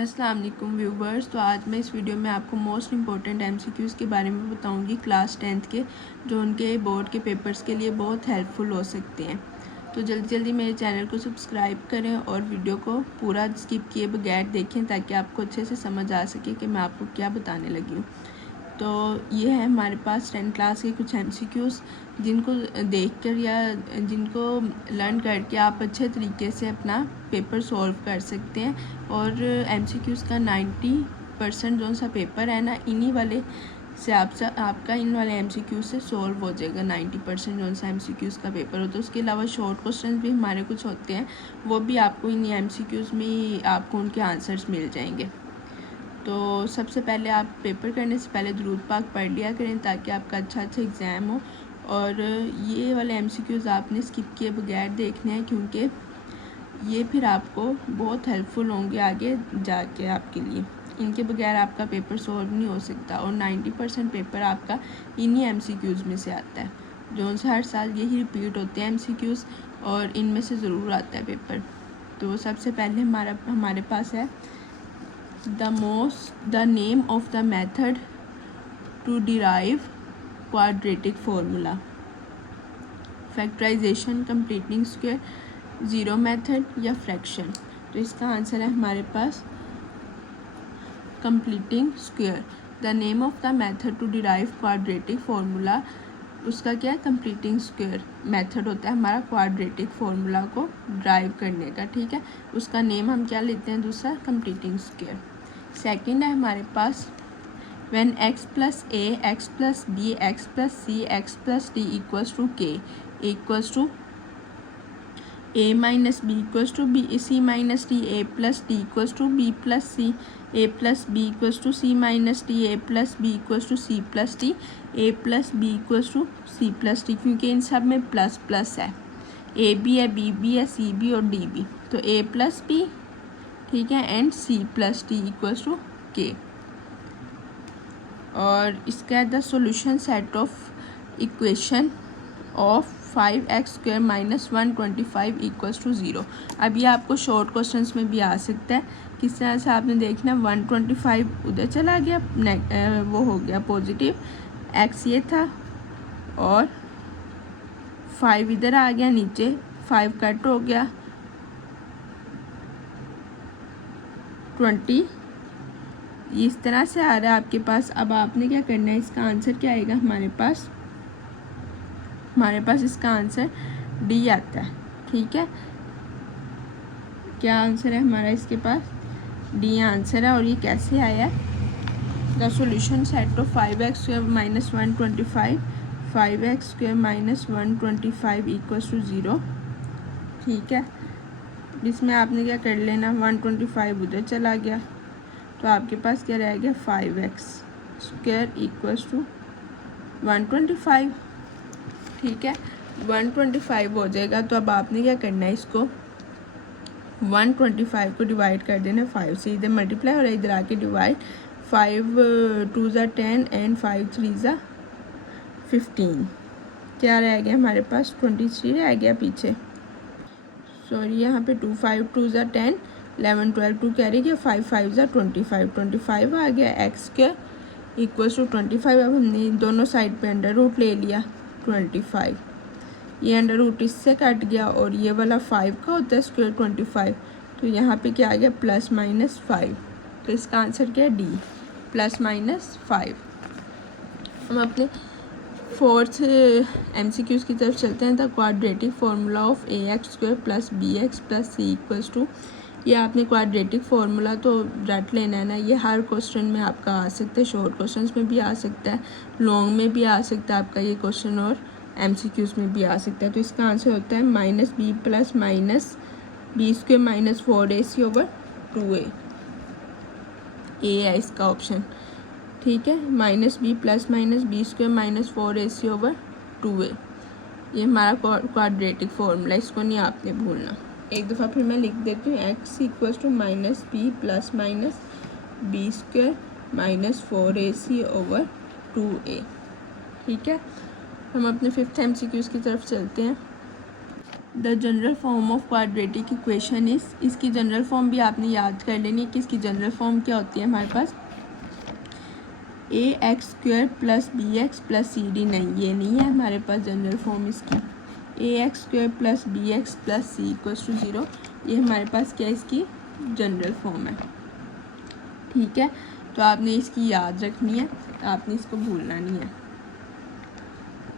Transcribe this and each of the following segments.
अस्सलाम वालेकुम व्यूवर्स। तो आज मैं इस वीडियो में आपको मोस्ट इम्पॉर्टेंट एमसीक्यूज़ के बारे में बताऊंगी क्लास 10th के, जो उनके बोर्ड के पेपर्स के लिए बहुत हेल्पफुल हो सकते हैं। तो जल्दी जल्दी मेरे चैनल को सब्सक्राइब करें और वीडियो को पूरा स्किप किए बगैर देखें ताकि आपको अच्छे से समझ आ सके कि मैं आपको क्या बताने लगी हूँ। तो ये है हमारे पास 10th क्लास के कुछ एमसीक्यूज़ जिनको देखकर या जिनको लर्न करके आप अच्छे तरीके से अपना पेपर सॉल्व कर सकते हैं। और एमसीक्यूज़ का 90% जो सा पेपर है ना, इन्हीं वाले से आपका इन वाले एमसीक्यू से सॉल्व हो जाएगा। 90% जो सा एमसीक्यूज़ का पेपर होता है। उसके अलावा शॉर्ट क्वेश्चन भी हमारे कुछ होते हैं, वो भी आपको इन एमसीक्यूज़ में आपको उनके आंसर्स मिल जाएंगे। तो सबसे पहले आप पेपर करने से पहले दुरूद पाक पढ़ लिया करें ताकि आपका अच्छा एग्ज़ाम हो। और ये वाले एमसीक्यूज़ आपने स्किप किए बगैर देखने हैं, क्योंकि ये फिर आपको बहुत हेल्पफुल होंगे आगे जाके आपके लिए। इनके बगैर आपका पेपर सॉल्व नहीं हो सकता। और 90% पेपर आपका इन्हीं एमसीक्यूज़ में से आता है, जो से हर साल यही रिपीट होते हैं एमसीक्यूज़, और इनमें से ज़रूर आता है पेपर। तो सबसे पहले हमारे पास है the name of the method to derive quadratic formula, factorization, completing square, zero method या फ्रैक्शन। तो इसका आंसर है हमारे पास completing square. The name of the method to derive quadratic formula, उसका क्या है, कंप्लीटिंग स्क्वायर मेथड होता है हमारा क्वाड्रेटिक फार्मूला को ड्राइव करने का। ठीक है, उसका नेम हम क्या लेते हैं, दूसरा कंप्लीटिंग स्क्वायर। सेकंड है हमारे पास when x plus a x plus b x plus c x plus D equals to k equals to a minus b equals to b c minus d a plus D equals to b plus c a plus b equals to c minus d a plus b equals to c plus d a plus b equals to c plus d, क्योंकि इन सब में plus plus है। A B है, B B है, C B और D B. तो A plus B, ठीक है, and C plus D equals to K. और इसका है the solution set of equation of 5x² minus 125 equals to 0। अब ये आपको शॉर्ट क्वेश्चंस में भी आ सकता है। किस तरह से आपने देखना, 125 उधर चला गया, वो हो गया पॉजिटिव, x ये था और 5 इधर आ गया नीचे, 5 कट हो गया, 20 इस तरह से आ रहा है आपके पास। अब आपने क्या करना है, इसका आंसर क्या आएगा हमारे पास इसका आंसर डी आता है। ठीक है, क्या आंसर है हमारा, इसके पास डी आंसर है। और ये कैसे आया, the solution set of 5x² minus 125 5x² minus 125 equals to 0। ठीक है, इसमें आपने क्या कर लेना, 125 उधर चला गया, तो आपके पास क्या रह गया, 5x² इक्वल्स टू 125। ठीक है, 125 हो जाएगा। तो अब आपने क्या करना है, इसको 125 को डिवाइड कर देना 5 से, इधर मल्टीप्लाई और इधर आके डिवाइड। 5 2 ज़ा 10 एंड 5 3 ज़ा 15। क्या रह गया हमारे पास, 23 रह गया पीछे, सॉरी यहाँ पे 2 5 2 ज़ा 10 11 12 2 कैरी गया, 5 5 ज़ा 25 आ गया। x² equals to 25। अब हमने दोनों साइड पे अंडर रूट ले लिया, 25 ये अंडर रूट इससे कट गया, और ये वाला 5 का होता है स्क्वायर 25, तो यहाँ पे क्या आ गया, प्लस माइनस 5। तो इसका आंसर क्या है, डी प्लस माइनस 5। हम अपने फोर्थ एमसीक्यूज़ की तरफ चलते हैं। The quadratic formula of ax² plus bx plus c equals to, ये आपने क्वाड्रेटिक फार्मूला तो रट लेना है ना। ये हर क्वेश्चन में आपका आ सकता है, शॉर्ट क्वेश्चंस में भी आ सकता है, लॉन्ग में भी आ सकता है आपका ये क्वेश्चन, और एमसीक्यूज़ में भी आ सकता है। तो इसका आंसर होता है minus B plus minus b² minus 4ac over 2a। A है इसका ऑप्शन। ठीक है, minus B plus minus b² minus 4ac over 2a, ये हमारा क्वाड्रेटिक फार्मूला, इसको नहीं आपने भूलना। एक दफ़ा फिर मैं लिख देती हूँ, x equals to minus B plus minus b² minus 4ac over 2a। ठीक है, हम अपने फिफ्थ एमसीक्यूज़ की तरफ चलते हैं। The general form of quadratic equation is, इसकी जनरल फॉर्म भी आपने याद कर लेनी है कि इसकी जनरल फॉर्म क्या होती है हमारे पास, a x square plus b x plus c d. नहीं, ये नहीं है हमारे पास जनरल फॉर्म इसकी। A x square plus b x plus c equals to 0, ये हमारे पास क्या इसकी जनरल फॉर्म है। ठीक है, तो आपने इसकी याद रखनी है, आपने इसको भूलना नहीं है।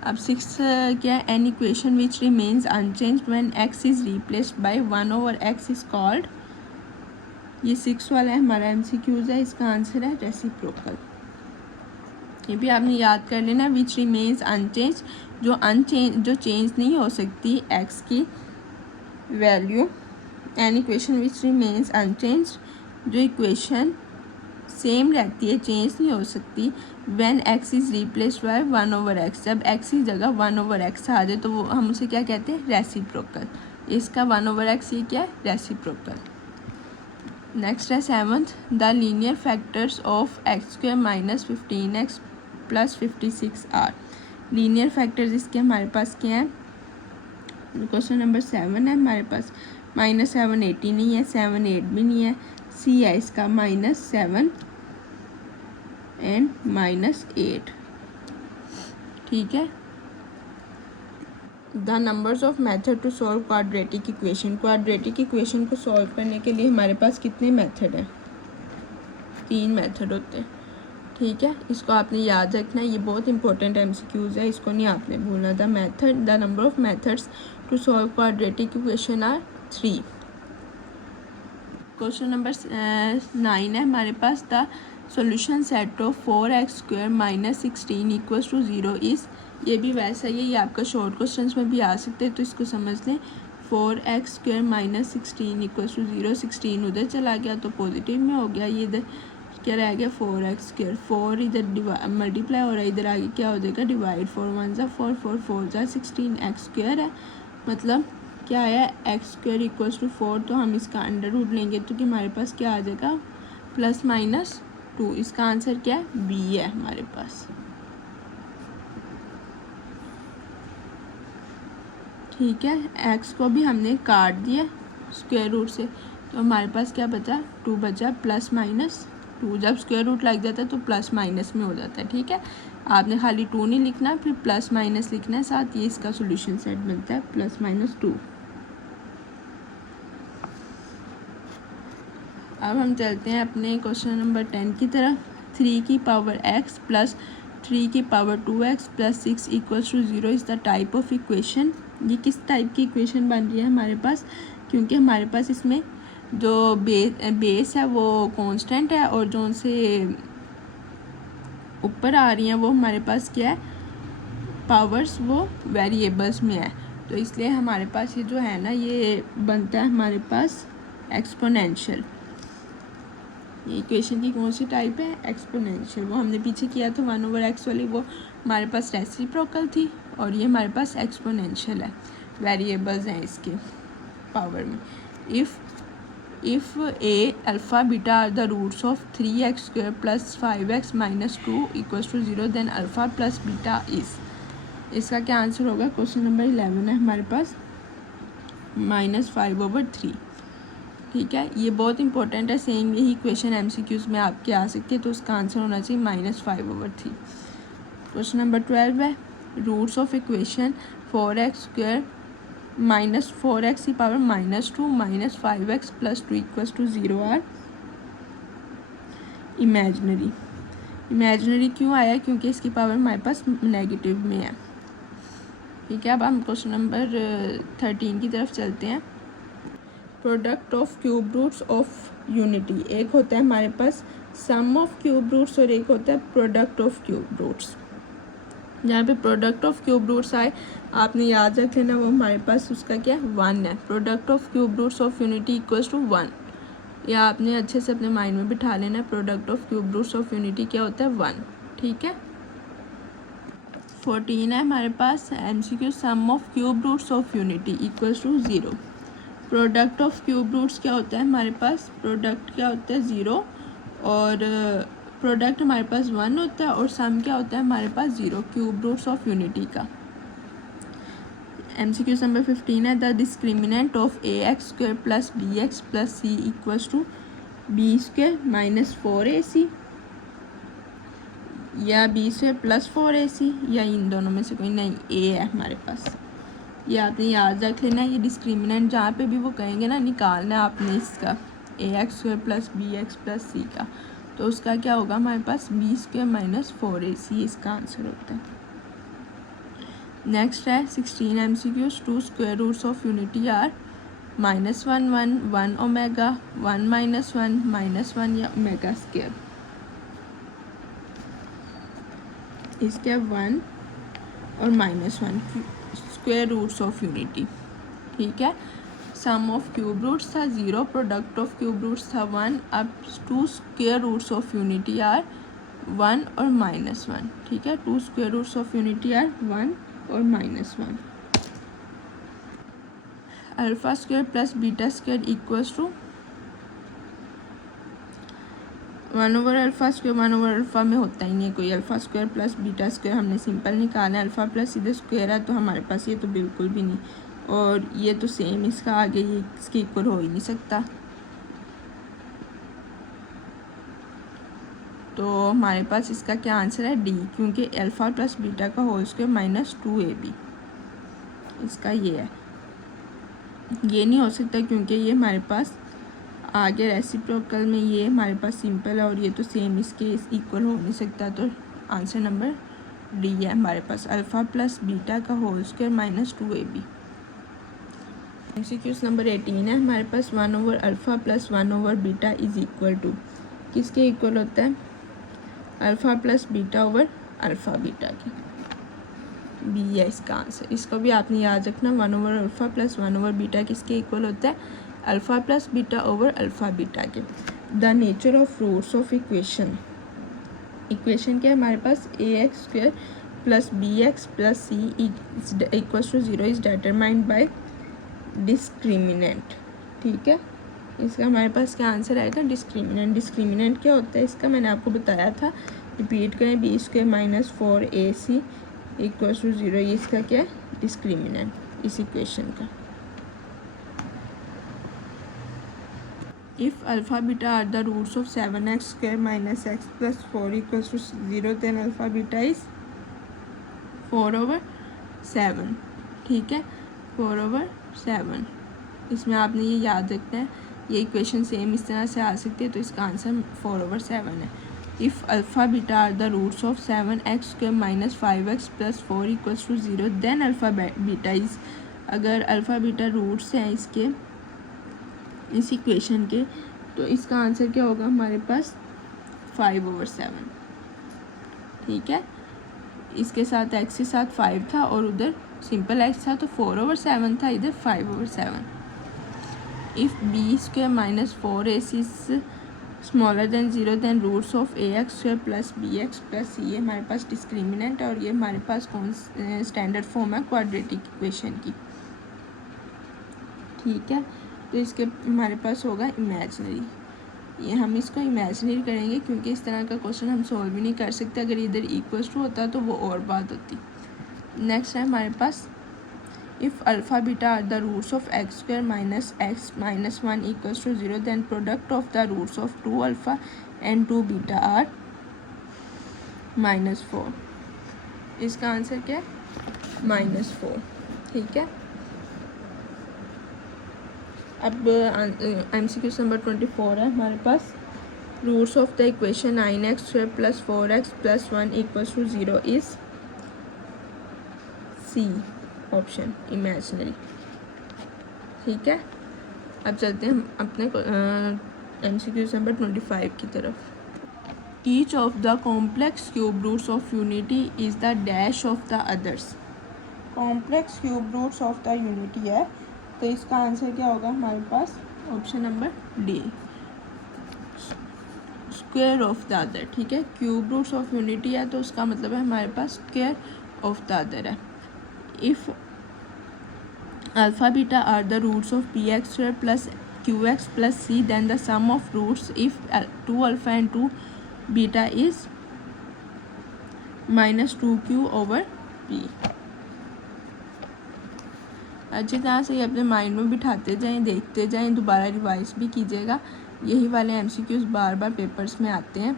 अब 6 क्या है, N equation which remains unchanged when X is replaced by 1/x is called. ये 6 वाला है हमारा एमसीक्यूज है, इसका आंसर है रेसिप्रोकल। ये भी आपने याद कर लेना, विच रिमेन्स अनचेंज, जो चेंज नहीं हो सकती एक्स की value. An equation which remains unchange, जो इक्वेशन सेम रहती है, चेंज नहीं हो सकती। When X is replaced by 1/x, जब एक्स की जगह 1/x आ जाए तो वो हम उसे क्या कहते हैं, रेसिप्रोकल। इसका 1/x ये क्या है, रेसिप्रोकल। नेक्स्ट है 7th, the linear factors of x square minus 15x plus 56 are. Linear factors इसके हमारे पास क्या है, क्वेश्चन नंबर 7 है हमारे पास। -7 80 नहीं है, 7 8 भी नहीं है, सी है इसका -7 एंड -8। ठीक है, the numbers of method to solve quadratic equation. Quadratic equation को सॉल्व करने के लिए हमारे पास कितने मेथड हैं, 3 मेथड होते हैं। ठीक है, इसको आपने याद रखना है, ये बहुत इंपॉर्टेंट एमसीक्यूज है, इसको नहीं आपने भूलना। The number of methods to solve quadratic equation are 3। Question number 9 है हमारे पास, the solution set of 4x square minus 16 equals to 0 is. ये भी वैसा ही है, ये आपका शॉर्ट क्वेश्चन में भी आ सकते हैं, तो इसको समझ लें। 4x square minus 16 equals to 0, 16 उधर चला गया तो पॉजिटिव में हो गया, ये इधर क्या रह गया 4x स्क्वायर, 4 इधर मल्टीप्लाई हो रहा है, इधर आगे क्या हो जाएगा डिवाइड, 4 1 ज़ा 4, 4 4 ज़ा 16, एक्स स्क्वायर है, मतलब क्या है एक्स स्क्वायर इक्वल्स टू 4, तो हम इसका अंडर रूट लेंगे तो कि हमारे पास क्या आ जाएगा +-2। इसका आंसर क्या है, बी है हमारे पास। ठीक है, एक्स को भी हमने काट दिया स्क्वायर रूट से, तो हमारे पास क्या बचा, 2 बचा, +-2। जब स्क्वायर रूट लग जाता है तो प्लस माइनस में हो जाता है। ठीक है, आपने खाली 2 नहीं लिखना, फिर प्लस माइनस लिखना है साथ, ये इसका सोल्यूशन सेट बनता है +-2। अब हम चलते हैं अपने क्वेश्चन नंबर 10 की तरफ। 3 की पावर x प्लस 3 की power 2x plus 6 equals to 0 is the type of equation. ये किस टाइप की इक्वेशन बन रही है हमारे पास, क्योंकि हमारे पास इसमें जो बेस है वो कांस्टेंट है और जो उनसे ऊपर आ रही हैं वो हमारे पास क्या है, पावर्स वो वेरिएबल्स में है, तो इसलिए हमारे पास ये जो है ना ये बनता है हमारे पास एक्सपोनेंशियल। ये इक्वेशन की कौन सी टाइप है, एक्सपोनेंशियल। वो हमने पीछे किया था 1/x वाली, वो हमारे पास रेसिप्रोकल थी, और ये हमारे पास एक्सपोनेंशियल है, वेरिएबल्स हैं इसके पावर में। If A alpha beta are the roots of 3x square plus 5x minus 2 equals to 0 then alpha plus beta is. इसका क्या आंसर होगा, क्वेश्चन नंबर 11 है हमारे पास, -5/3। ठीक है, ये बहुत इंपॉर्टेंट है, सेम यही क्वेश्चन एमसीक्यूज में आपके आ सकते हैं, तो उसका आंसर होना चाहिए -5/3। क्वेश्चन नंबर 12 है, roots of equation 4x square minus 4x की power -2 minus 5x plus 2 equals to 0 are imaginary. Imaginary क्यों आया, क्योंकि इसकी पावर हमारे पास नेगेटिव में है। ठीक है, अब हम क्वेश्चन नंबर 13 की तरफ चलते हैं। Product of cube roots of unity, एक होता है हमारे पास सम ऑफ क्यूब रूट्स और एक होता है प्रोडक्ट ऑफ क्यूब रूट्स। जहाँ पे प्रोडक्ट ऑफ क्यूब रूट्स आए आपने याद रख लेना, वो हमारे पास उसका क्या है 1 है। Product of cube roots of unity equals to 1, या आपने अच्छे से अपने माइंड में बिठा लेना, product of cube roots of unity क्या होता है 1। ठीक है, 14 है हमारे पास MCQ, sum of cube roots of unity equals to 0। Product of cube roots क्या होता है हमारे पास, प्रोडक्ट क्या होता है 0, और प्रोडक्ट हमारे पास 1 होता है, और सम क्या होता है हमारे पास 0, क्यूब रूट्स ऑफ यूनिटी का। MCQ नंबर 15 है, the discriminant of ax square plus bx plus c equals to B square minus 4ac या बी स्क्वायर प्लस 4ac या इन दोनों में से कोई नहीं, a है हमारे पास। ये आपने याद रख लेना है। ये डिस्क्रिमिनेंट जहाँ पे भी वो कहेंगे ना निकालना है आपने इसका ax square plus bx plus c का, तो उसका क्या होगा हमारे पास बी स्क्वायर माइनस 4ac इसका आंसर होता है। नेक्स्ट है 16 MCQs, two square roots of unity are -1 1 1 omega 1 -1 -1 या ओमेगा स्क्वायर। इसके 1 और -1 स्क्वायर रूट्स ऑफ यूनिटी, ठीक है। सम ऑफ क्यूब रूट्स था 0, प्रोडक्ट ऑफ क्यूब रूट्स था 1, अब two square roots of unity are 1 और -1, ठीक है। Two square roots of unity are 1 और -1। Alpha square plus beta square equals to 1 over alpha square. 1 over alpha में होता ही नहीं है कोई, alpha square plus beta square हमने सिंपल निकालना है। अल्फा प्लस इधर स्क्वायर है तो हमारे पास ये तो बिल्कुल भी नहीं, और ये तो सेम इसका आगे ये इसके इक्वल हो ही नहीं सकता। तो हमारे पास इसका क्या आंसर है, डी, क्योंकि अल्फा प्लस बीटा का होल स्क्वायर -2ab इसका ये है। ये नहीं हो सकता क्योंकि ये हमारे पास आगे रेसिप्रोकल में ये हमारे पास सिंपल है और ये तो सेम इसके इक्वल हो नहीं सकता, तो आंसर नंबर डी है हमारे पास, अल्फ़ा प्लस बीटा का whole square -2ab। MCQ number 18 है हमारे पास, 1 over alpha plus 1 over beta is equal to, किसके इक्वल होता है, alpha plus beta over alpha beta के, बी है इसका आंसर। इसको भी आपने याद रखना, 1 over alpha plus 1 over beta किसके इक्वल होता है, alpha plus beta over alpha beta के। The nature of roots of equation, equation क्या है हमारे पास, ax square plus bx plus c equals to 0 is determined by discriminant, ठीक है। इसका हमारे पास क्या आंसर आएगा, डिस्क्रिमिनेंट। डिस्क्रिमिनेंट क्या होता है इसका मैंने आपको बताया था, रिपीट करें, B square minus 4ac equals to 0, ये इसका क्या है, डिस्क्रिमिनेंट इस इक्वेशन का। If alpha beta are the roots of 7x square minus x plus 4 equals to 0, then alpha beta is 4 over 7, ठीक है, 4 over 7। इसमें आपने ये याद रखना है, ये इक्वेशन सेम इस तरह से आ सकती है, तो इसका आंसर 4 over 7 है। If alpha beta are the roots of 7x square minus 5x plus 4 equals to 0, then alpha beta is, अगर अल्फ़ा बीटा रूट्स हैं इसके इस इक्वेशन के, तो इसका आंसर क्या होगा हमारे पास 5 over 7, ठीक है। इसके साथ x के साथ 5 था और उधर सिंपल x था तो 4 over 7 था, इधर 5 over 7। If B square minus 4ac is smaller than 0, then roots of ax square plus bx plus c, ये हमारे पास डिस्क्रिमिनेंट है और ये हमारे पास कौन स्टैंडर्ड फॉर्म है क्वाड्रेटिक इक्वेशन की, ठीक है। तो इसके हमारे पास होगा इमेजिनरी, ये हम इसको इमेजिनरी करेंगे क्योंकि इस तरह का क्वेश्चन हम सॉल्व भी नहीं कर सकते, अगर इधर इक्वल्स टू होता तो वो और बात होती। नेक्स्ट है हमारे पास, if alpha beta are the roots of x square minus x minus 1 equals to 0, then product of the roots of 2 alpha and 2 beta are -4, इसका आंसर क्या है, -4, ठीक है। अब MCQ नंबर 24 है हमारे पास, roots of the equation 9x square plus 4x plus 1 equals to 0 is c option, imaginary, ठीक है। अब चलते हैं हम अपने MCQ नंबर 25 की तरफ। Each of the complex cube roots of unity is the dash of the others, complex cube roots of the unity है, तो इसका आंसर क्या होगा हमारे पास, option number d, square of the other, ठीक है। क्यूब रूट्स ऑफ यूनिटी है तो उसका मतलब है हमारे पास स्क्वायर ऑफ द अदर है। If alpha beta are the roots of P X square plus Q X plus C, then the sum of roots if 2 alpha and 2 beta is -2q over p, अच्छी तरह से ये अपने mind में बिठाते जाएं, देखते जाएं, दोबारा रिवाइज भी कीजिएगा। यही वाले MCQs बार बार पेपर्स में आते हैं,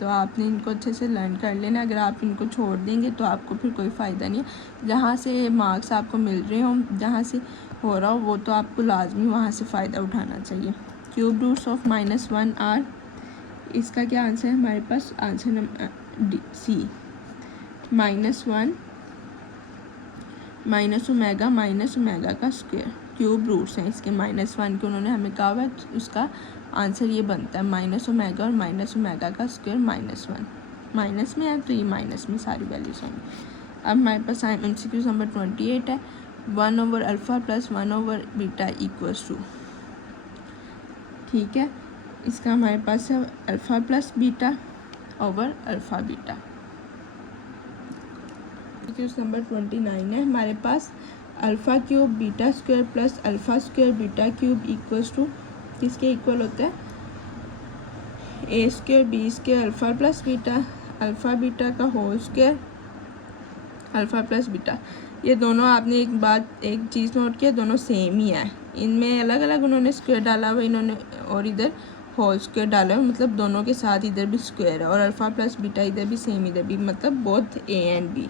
तो आपने इनको अच्छे से लर्न कर लेना। अगर आप इनको छोड़ देंगे तो आपको फिर कोई फ़ायदा नहीं है। जहाँ से मार्क्स आपको मिल रहे हों, जहाँ से हो रहा हो, वो तो आपको लाजमी वहाँ से फ़ायदा उठाना चाहिए। क्यूब रूट्स ऑफ -1 आर, इसका क्या आंसर है हमारे पास? Answer number C, -1 minus omega का स्क्वायर। क्यूब रूट्स हैं इसके, -1 के उन्होंने हमें कहा हुआ है, उसका आंसर ये बनता है माइनस ओमेगा और माइनस ओमेगा का स्क्वायर -1। माइनस में है तो ये माइनस में सारी वैल्यूज होंगी। अब हमारे पास MCQ नंबर 28 है, 1/α + 1/β = ठीक है। इसका हमारे पास है अल्फ़ा + β/α β। नंबर 29 है हमारे पास, α³ β² + α² β³ किसके इक्वल होता है? A² B² alpha + beta, alpha beta का होल स्क्वायर अल्फ़ा + बीटा। ये दोनों आपने एक चीज़ नोट किया, दोनों सेम ही है। इनमें अलग अलग उन्होंने स्क्वायर डाला हुआ इन्होंने, और इधर होल स्क्वायर डाला है, मतलब दोनों के साथ इधर भी स्क्वायर है, और अल्फ़ा + बीटा इधर भी सेम, इधर भी, मतलब both A and B।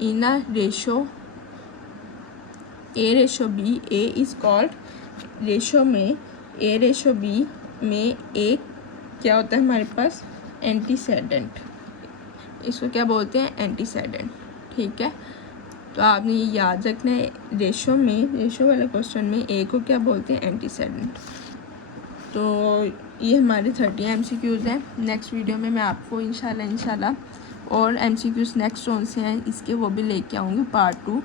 In a ratio A/B, A is called ratio में A/B में एक क्या होता है हमारे पास? एंटीसेडेंट। इसको क्या बोलते हैं? एंटीसेडेंट। ठीक है, तो आपने ये याद रखना है, रेशो वाले क्वेश्चन में A को क्या बोलते हैं? एंटीसेडेंट। तो ये हमारे 30 MCQs हैं। नेक्स्ट वीडियो में मैं आपको इंशाल्लाह और MCQs नेक्स्ट जोन से हैं इसके, वो भी लेके आऊँगी पार्ट 2।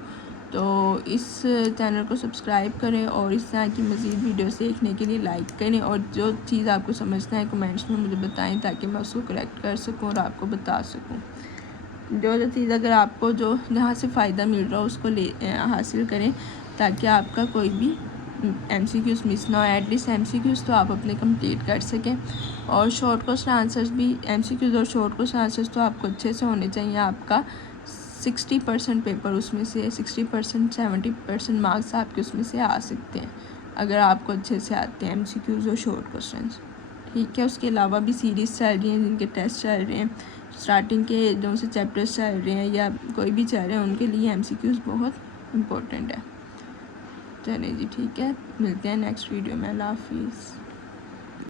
तो इस चैनल को सब्सक्राइब करें और इस तरह की मज़ीद वीडियोस देखने के लिए लाइक करें, और जो चीज़ आपको समझना है कमेंट्स में मुझे बताएं, ताकि मैं उसको करेक्ट कर सकूं और आपको बता सकूं। जो चीज़ अगर आपको जहाँ से फ़ायदा मिल रहा हो उसको हासिल करें, ताकि आपका कोई भी MCQs मिस ना हो। एटलीस्ट MCQs तो आप अपने कंप्लीट कर सकें, और शॉर्ट क्वेश्चन आंसर्स भी, MCQs और शॉर्ट क्वेश्चन आंसर्स तो आपको अच्छे से होने चाहिए। आपका 60% पेपर उसमें से, 60% 70% मार्क्स आपके उसमें से आ सकते हैं अगर आपको अच्छे से आते हैं MCQs और शॉर्ट क्वेश्चन। ठीक है, उसके अलावा भी सीरीज़ चल रही हैं, जिनके टेस्ट चल रहे हैं, स्टार्टिंग के जो से चैप्टर्स चल रहे हैं या कोई भी चल रहे हैं, उनके लिए MCQs बहुत इम्पोर्टेंट है। चलें जी, ठीक है, मिलते हैं नेक्स्ट वीडियो में। अल्लाह हाफिज़।